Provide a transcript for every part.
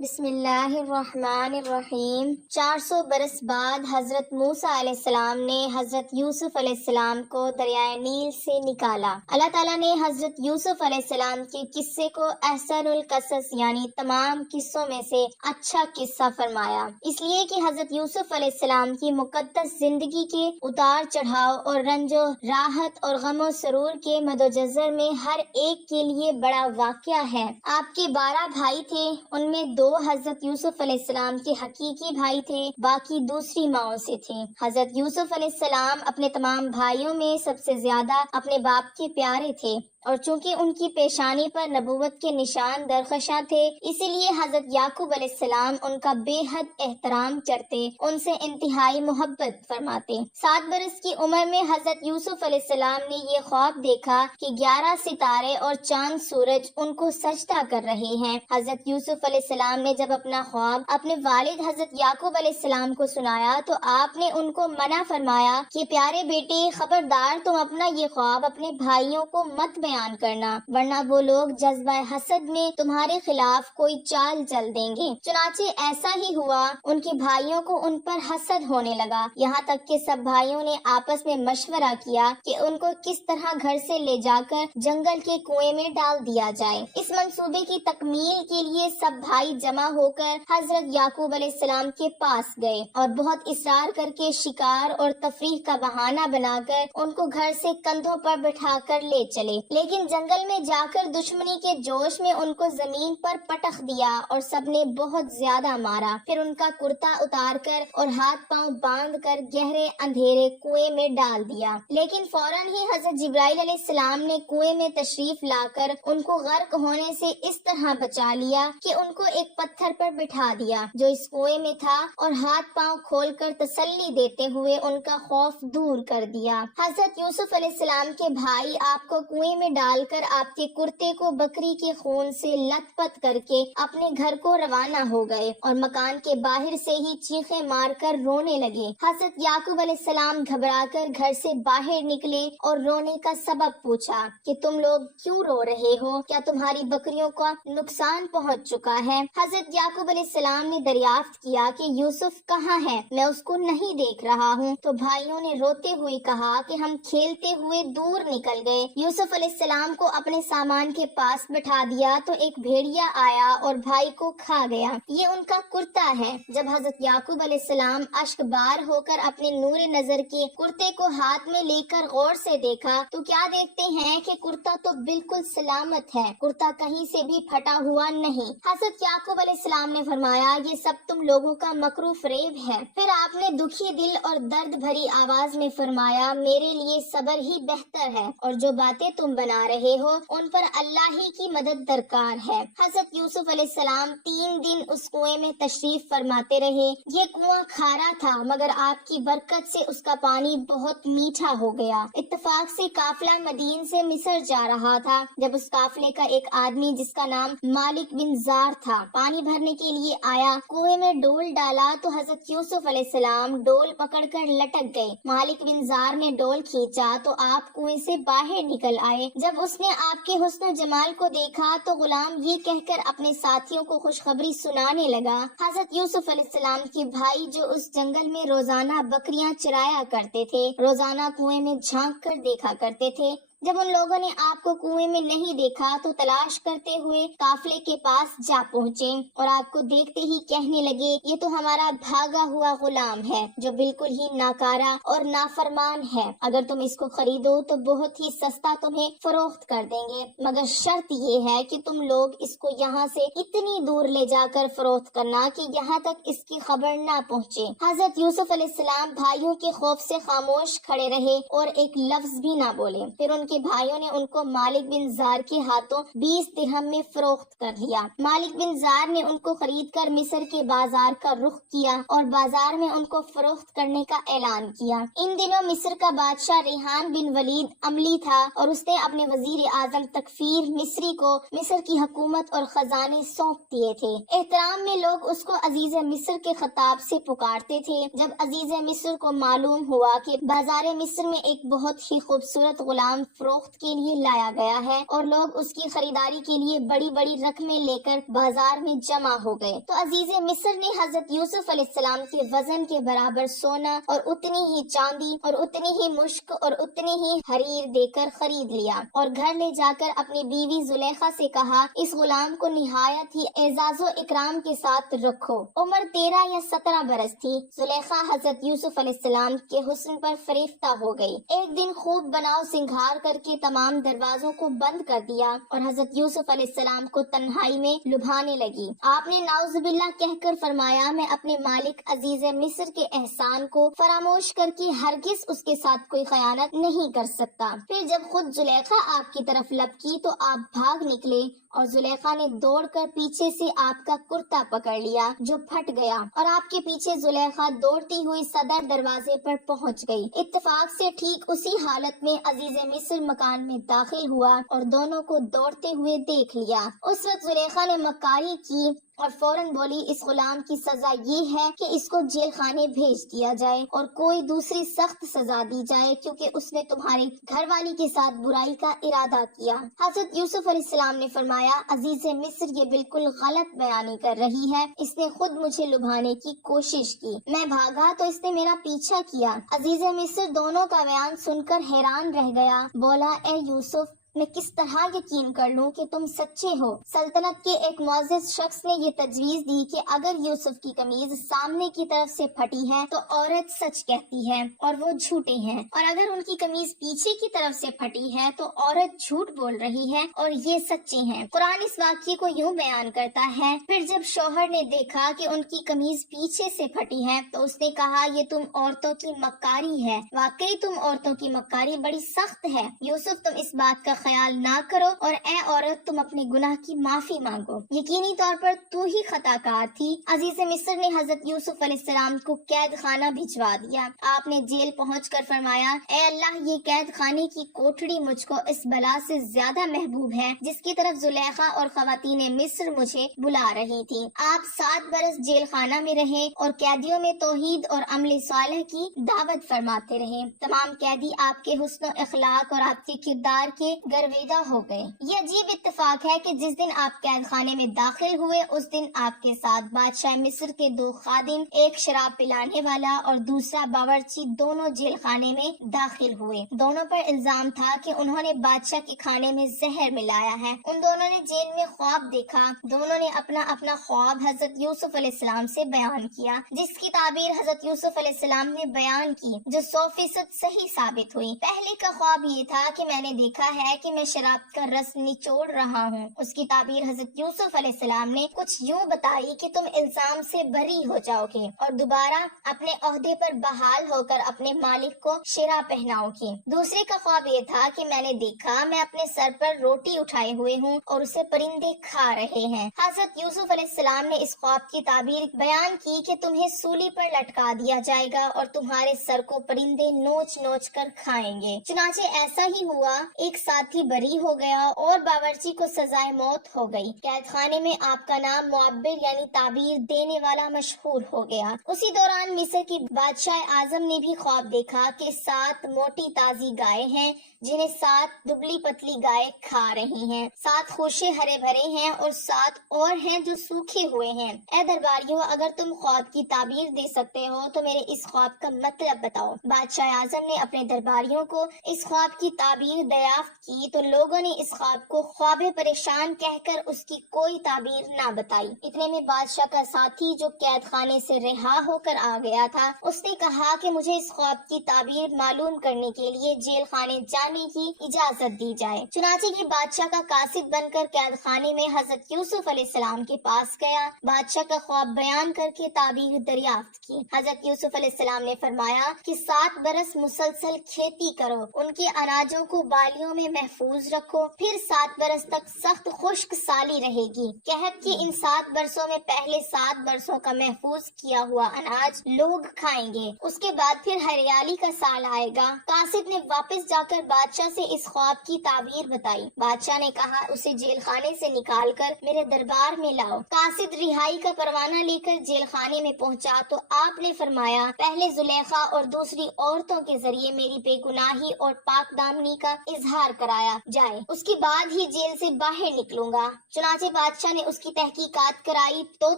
بسم اللہ الرحمن الرحیم۔ 400 برس بعد حضرت موسیٰ علیہ السلام نے حضرت یوسف علیہ السلام کو دریائے نیل سے نکالا۔ اللہ تعالیٰ نے حضرت یوسف علیہ السلام کے قصے کو احسن القصص یعنی تمام قصوں میں سے اچھا قصہ فرمایا، اس لیے کہ حضرت یوسف علیہ السلام کی مقدس زندگی کے اتار چڑھاؤ اور رنج و راحت اور غم و سرور کے مد و جزر میں ہر ایک کے لیے بڑا واقعہ ہے۔ آپ کے 12 بھائی تھے، ان میں 2 حضرت یوسف علیہ السلام کے حقیقی بھائی تھے، باقی دوسری ماؤں سے تھے۔ حضرت یوسف علیہ السلام اپنے تمام بھائیوں میں سب سے زیادہ اپنے باپ کے پیارے تھے، اور چونکہ ان کی پیشانی پر نبوت کے نشان درخشاں تھے، اسی لیے حضرت یعقوب علیہ السلام ان کا بے حد احترام کرتے، ان سے انتہائی محبت فرماتے۔ 7 برس کی عمر میں حضرت یوسف علیہ السلام نے یہ خواب دیکھا کہ 11 ستارے اور چاند سورج ان کو سجدہ کر رہے ہیں۔ حضرت یوسف علیہ السلام نے جب اپنا خواب اپنے والد حضرت یعقوب علیہ السلام کو سنایا تو آپ نے ان کو منع فرمایا کہ پیارے بیٹے، خبردار تم اپنا یہ خواب اپنے بھائیوں کو مت بیان کرنا، ورنہ وہ لوگ جذبہ حسد میں تمہارے خلاف کوئی چال چل دیں گے۔ چنانچہ ایسا ہی ہوا، ان کے بھائیوں کو ان پر حسد ہونے لگا، یہاں تک کہ سب بھائیوں نے آپس میں مشورہ کیا کہ ان کو کس طرح گھر سے لے جا کر جنگل کے کنویں میں ڈال دیا جائے۔ اس منصوبے کی تکمیل کے لیے سب بھائی جمع ہو کر حضرت یعقوب علیہ السلام کے پاس گئے اور بہت اصرار کر کے شکار اور تفریح کا بہانہ بنا کر ان کو گھر سے کندھوں پر بٹھا کر لے چلے، لیکن جنگل میں جا کر دشمنی کے جوش میں ان کو زمین پر پٹخ دیا اور سب نے بہت زیادہ مارا۔ پھر ان کا کرتا اتار کر اور ہاتھ پاؤں باندھ کر گہرے اندھیرے کنویں میں ڈال دیا، لیکن فوراً ہی حضرت جبرائیل علیہ السلام نے کنویں میں تشریف لا کر ان کو غرق ہونے سے اس طرح بچا لیا کہ ان کو ایک پتھر پر بٹھا دیا جو اس کنویں میں تھا، اور ہاتھ پاؤں کھول کر تسلی دیتے ہوئے ان کا خوف دور کر دیا۔ حضرت یوسف علیہ السلام کے بھائی آپ کو کنویں میں ڈال کر آپ کے کرتے کو بکری کے خون سے لت پت کر کے اپنے گھر کو روانہ ہو گئے اور مکان کے باہر سے ہی چیخیں مار کر رونے لگے۔ حضرت یعقوب علیہ السلام گھبرا کر گھر سے باہر نکلے اور رونے کا سبب پوچھا کہ تم لوگ کیوں رو رہے ہو؟ کیا تمہاری بکریوں کا نقصان پہنچ چکا ہے؟ حضرت یعقوب علیہ السلام نے دریافت کیا کہ یوسف کہاں ہے؟ میں اس کو نہیں دیکھ رہا ہوں۔ تو بھائیوں نے روتے ہوئے کہا کہ ہم کھیلتے ہوئے دور نکل گئے۔ یوسف علیہ السلام کو اپنے سامان کے پاس بٹھا دیا تو ایک بھیڑیا آیا اور بھائی کو کھا گیا۔ یہ ان کا کرتا ہے۔ جب حضرت یعقوب علیہ السلام اشک بار ہو کر اپنے نور نظر کے کرتے کو ہاتھ میں لے کر غور سے دیکھا تو کیا دیکھتے ہیں کہ کرتا تو بالکل سلامت ہے، کرتا کہیں سے بھی پھٹا ہوا نہیں۔ حضرت یعقوب علیہ السلام نے فرمایا یہ سب تم لوگوں کا مکر و فریب ہے۔ پھر آپ نے دکھی دل اور درد بھری آواز میں فرمایا میرے لیے صبر ہی بہتر ہے، اور جو باتیں تم بنا رہے ہو ان پر اللہ ہی کی مدد درکار ہے۔ حضرت یوسف علیہ السلام 3 دن اس کنویں میں تشریف فرماتے رہے۔ یہ کنواں کھارا تھا مگر آپ کی برکت سے اس کا پانی بہت میٹھا ہو گیا۔ اتفاق سے قافلہ مدین سے مصر جا رہا تھا، جب اس قافلے کا ایک آدمی جس کا نام مالک بن زار تھا پانی بھرنے کے لیے آیا۔ کنویں میں ڈول ڈالا تو حضرت یوسف علیہ السلام ڈول پکڑ کر لٹک گئے۔ مالک بن زار نے ڈول کھینچا تو آپ کنویں سے باہر نکل آئے۔ جب اس نے آپ کے حسن و جمال کو دیکھا تو غلام یہ کہہ کر اپنے ساتھیوں کو خوشخبری سنانے لگا، حضرت یوسف علیہ السلام کے بھائی جو اس جنگل میں روزانہ بکریاں چرایا کرتے تھے، روزانہ کنویں میں جھانک کر دیکھا کرتے تھے۔ جب ان لوگوں نے آپ کو کنویں میں نہیں دیکھا تو تلاش کرتے ہوئے قافلے کے پاس جا پہنچے اور آپ کو دیکھتے ہی کہنے لگے یہ تو ہمارا بھاگا ہوا غلام ہے جو بالکل ہی ناکارہ اور نافرمان ہے، اگر تم اس کو خریدو تو بہت ہی سستا تمہیں فروخت کر دیں گے، مگر شرط یہ ہے کہ تم لوگ اس کو یہاں سے اتنی دور لے جا کر فروخت کرنا کہ یہاں تک اس کی خبر نہ پہنچے۔ حضرت یوسف علیہ السلام بھائیوں کے خوف سے خاموش کھڑے رہے اور ایک لفظ بھی نہ بولے۔ پھر ان کے بھائیوں نے ان کو مالک بن زار کے ہاتھوں 20 درہم میں فروخت کر دیا۔ مالک بن زار نے ان کو خرید کر مصر کے بازار کا رخ کیا اور بازار میں ان کو فروخت کرنے کا اعلان کیا۔ ان دنوں مصر کا بادشاہ ریحان بن ولید عملی تھا اور اس نے اپنے وزیر اعظم تکفیر مصری کو مصر کی حکومت اور خزانے سونپ دیے تھے۔ احترام میں لوگ اس کو عزیز مصر کے خطاب سے پکارتے تھے۔ جب عزیز مصر کو معلوم ہوا کہ بازار مصر میں ایک بہت ہی خوبصورت غلام فروخت کے لیے لایا گیا ہے اور لوگ اس کی خریداری کے لیے بڑی بڑی رقمیں لے کر بازار میں جمع ہو گئے۔ تو عزیز مصر نے حضرت یوسف علیہ السلام کے وزن کے برابر سونا اور اتنی ہی چاندی اور اتنی ہی مشک اور اتنی ہی حریر دے کر خرید لیا اور گھر لے جا کر اپنی بیوی زلیخا سے کہا اس غلام کو نہایت ہی اعزاز و اکرام کے ساتھ رکھو۔ عمر 13 یا 17 برس تھی۔ زلیخا حضرت یوسف علیہ السلام کے حسن پر فریفتہ ہو گئی۔ ایک دن خوب بناؤ سنگھار کر کے تمام دروازوں کو بند کر دیا اور حضرت یوسف علیہ السلام کو تنہائی میں لبھانے لگی۔ آپ نے نعوذ باللہ کہہ کر فرمایا میں اپنے مالک عزیز مصر کے احسان کو فراموش کر کے ہرگز اس کے ساتھ کوئی خیانت نہیں کر سکتا۔ پھر جب خود زلیخا آپ کی طرف لب کی تو آپ بھاگ نکلے اور زلیخا نے دوڑ کر پیچھے سے آپ کا کرتا پکڑ لیا جو پھٹ گیا اور آپ کے پیچھے زلیخا دوڑتی ہوئی صدر دروازے پر پہنچ گئی۔ اتفاق سے ٹھیک اسی حالت میں عزیز مصر مکان میں داخل ہوا اور دونوں کو دوڑتے ہوئے دیکھ لیا۔ اس وقت زلیخا نے مکاری کی اور فوراً بولی اس غلام کی سزا یہ ہے کہ اس کو جیل خانے بھیج دیا جائے اور کوئی دوسری سخت سزا دی جائے کیونکہ اس نے تمہاری گھر والی کے ساتھ برائی کا ارادہ کیا۔ حضرت یوسف علیہ السلام نے فرمایا عزیز مصر یہ بالکل غلط بیانی کر رہی ہے، اس نے خود مجھے لبھانے کی کوشش کی، میں بھاگا تو اس نے میرا پیچھا کیا۔ عزیز مصر دونوں کا بیان سن کر حیران رہ گیا، بولا اے یوسف میں کس طرح یقین کر لوں کہ تم سچے ہو؟ سلطنت کے ایک معزز شخص نے یہ تجویز دی کہ اگر یوسف کی قمیض سامنے کی طرف سے پھٹی ہے تو عورت سچ کہتی ہے اور وہ جھوٹے ہیں، اور اگر ان کی قمیض پیچھے کی طرف سے پھٹی ہے تو عورت جھوٹ بول رہی ہے اور یہ سچے ہیں۔ قرآن اس واقعے کو یوں بیان کرتا ہے، پھر جب شوہر نے دیکھا کہ ان کی قمیض پیچھے سے پھٹی ہے تو اس نے کہا یہ تم عورتوں کی مکاری ہے، واقعی تم عورتوں کی مکاری بڑی سخت ہے۔ یوسف تم اس بات کا خیال نہ کرو اور اے عورت تم اپنے گناہ کی معافی مانگو، یقینی طور پر تو ہی خطا کار تھی۔ عزیز مصر نے حضرت یوسف علیہ السلام کو قید خانہ بھجوا دیا۔ آپ نے جیل پہنچ کر فرمایا اے اللہ یہ قید خانے کی کوٹڑی مجھ کو اس بلا سے زیادہ محبوب ہے جس کی طرف زلیخا اور خواتین مصر مجھے بلا رہی تھی۔ آپ 7 برس جیل خانہ میں رہے اور قیدیوں میں توحید اور عمل صالح کی دعوت فرماتے رہے۔ تمام قیدی آپ کے حسن و اخلاق اور آپ کے کردار کے گرویدہ ہو گئے۔ یہ عجیب اتفاق ہے کہ جس دن آپ قید خانے میں داخل ہوئے اس دن آپ کے ساتھ بادشاہ مصر کے 2 خادم، ایک شراب پلانے والا اور دوسرا باورچی، دونوں جیل خانے میں داخل ہوئے۔ دونوں پر الزام تھا کہ انہوں نے بادشاہ کے کھانے میں زہر ملایا ہے۔ ان دونوں نے جیل میں خواب دیکھا۔ دونوں نے اپنا اپنا خواب حضرت یوسف علیہ السلام سے بیان کیا، جس کی تعبیر حضرت یوسف علیہ السلام نے بیان کی جو 100% صحیح ثابت ہوئی۔ پہلے کا خواب یہ تھا کہ میں نے دیکھا ہے کہ میں شراب کا رس نچوڑ رہا ہوں۔ اس کی تعبیر حضرت یوسف علیہ السلام نے کچھ یوں بتائی کہ تم الزام سے بری ہو جاؤ گے اور دوبارہ اپنے عہدے پر بحال ہو کر اپنے مالک کو شیرہ پہناؤ گے۔ دوسرے کا خواب یہ تھا کہ میں نے دیکھا میں اپنے سر پر روٹی اٹھائے ہوئے ہوں اور اسے پرندے کھا رہے ہیں۔ حضرت یوسف علیہ السلام نے اس خواب کی تعبیر بیان کی کہ تمہیں سولی پر لٹکا دیا جائے گا اور تمہارے سر کو پرندے نوچ نوچ کر کھائیں گے۔ چنانچہ ایسا ہی ہوا، ایک ساتھی بری ہو گیا اور باورچی کو سزائے موت ہو گئی۔ قید خانے میں آپ کا نام معبر یعنی تعبیر دینے والا مشہور ہو گیا۔ اسی دوران مصر کی بادشاہ اعظم نے بھی خواب دیکھا کہ 7 موٹی تازی گائے ہیں جنہیں 7 دبلی پتلی گائے کھا رہی ہیں، 7 خوشے ہرے بھرے ہیں اور 7 اور ہیں جو سوکھے ہوئے ہیں۔ اے درباریوں اگر تم خواب کی تعبیر دے سکتے ہو تو میرے اس خواب کا مطلب بتاؤ۔ بادشاہ اعظم نے اپنے درباریوں کو اس خواب کی تعبیر دریافت کی تو لوگوں نے اس خواب کو خواب پریشان کہہ کر اس کی کوئی تعبیر نہ بتائی۔ اتنے میں بادشاہ کا ساتھی جو قید خانے سے رہا ہو کر آ گیا تھا، اس نے کہا کہ مجھے اس خواب کی تعبیر معلوم کرنے کے لیے جیل خانے جانے کی اجازت دی جائے۔ چنانچہ یہ بادشاہ کا قاصد بن کر قید خانے میں حضرت یوسف علیہ السلام کے پاس گیا، بادشاہ کا خواب بیان کر کے تعبیر دریافت کی۔ حضرت یوسف علیہ السلام نے فرمایا کہ 7 برس مسلسل کھیتی کرو، ان کے اناجوں کو بالیوں میں محفوظ رکھو، پھر 7 برس تک سخت خشک سالی رہے گی۔ قحط کے ان 7 برسوں میں پہلے 7 برسوں کا محفوظ کیا ہوا اناج لوگ کھائیں گے، اس کے بعد پھر ہریالی کا سال آئے گا۔ قاصد نے واپس جا کر بادشاہ سے اس خواب کی تعبیر بتائی۔ بادشاہ نے کہا اسے جیل خانے سے نکال کر میرے دربار میں لاؤ۔ قاصد رہائی کا پروانہ لے کر جیل خانے میں پہنچا تو آپ نے فرمایا پہلے زلیخا اور دوسری عورتوں کے ذریعے میری بے گناہی اور پاک دامنی کا اظہار کرایا جائے، اس کے بعد ہی جیل سے باہر نکلوں گا۔ چنانچہ بادشاہ نے اس کی تحقیقات کرائی تو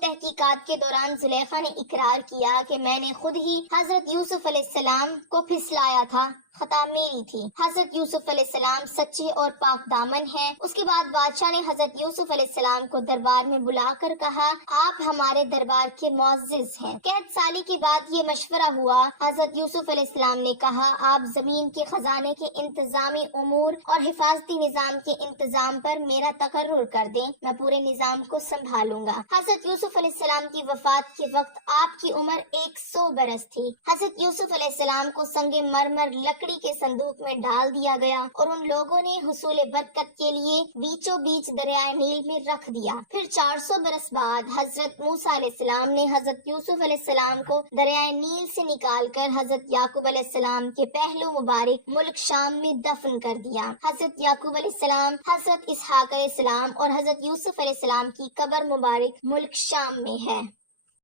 تحقیقات کے دوران زلیخا نے اقرار کیا کہ میں نے خود ہی حضرت یوسف علیہ السلام کو پھسلایا تھا، خطا میری تھی۔ حضرت یوسف علیہ السلام سچے اور پاک دامن ہیں۔ اس کے بعد بادشاہ نے حضرت یوسف علیہ السلام کو دربار میں بلا کر کہا آپ ہمارے دربار کے معزز ہیں۔ قحط سالی کے بعد یہ مشورہ ہوا۔ حضرت یوسف علیہ السلام نے کہا آپ زمین کے خزانے کے انتظامی امور اور حفاظتی نظام کے انتظام پر میرا تقرر کر دیں، میں پورے نظام کو سنبھالوں گا۔ حضرت یوسف علیہ السلام کی وفات کے وقت آپ کی عمر 100 برس تھی۔ حضرت یوسف علیہ السلام کو سنگ مرمر لکڑی کے صندوق میں ڈال دیا گیا اور ان لوگوں نے حصول برکت کے لیے بیچوں بیچ دریائے نیل میں رکھ دیا۔ پھر 400 برس بعد حضرت موسیٰ علیہ السلام نے حضرت یوسف علیہ السلام کو دریائے نیل سے نکال کر حضرت یعقوب علیہ السلام کے پہلو مبارک ملک شام میں دفن کر دیا۔ حضرت یعقوب علیہ السلام، حضرت اسحاق علیہ السلام اور حضرت یوسف علیہ السلام کی قبر مبارک ملک شام میں ہے۔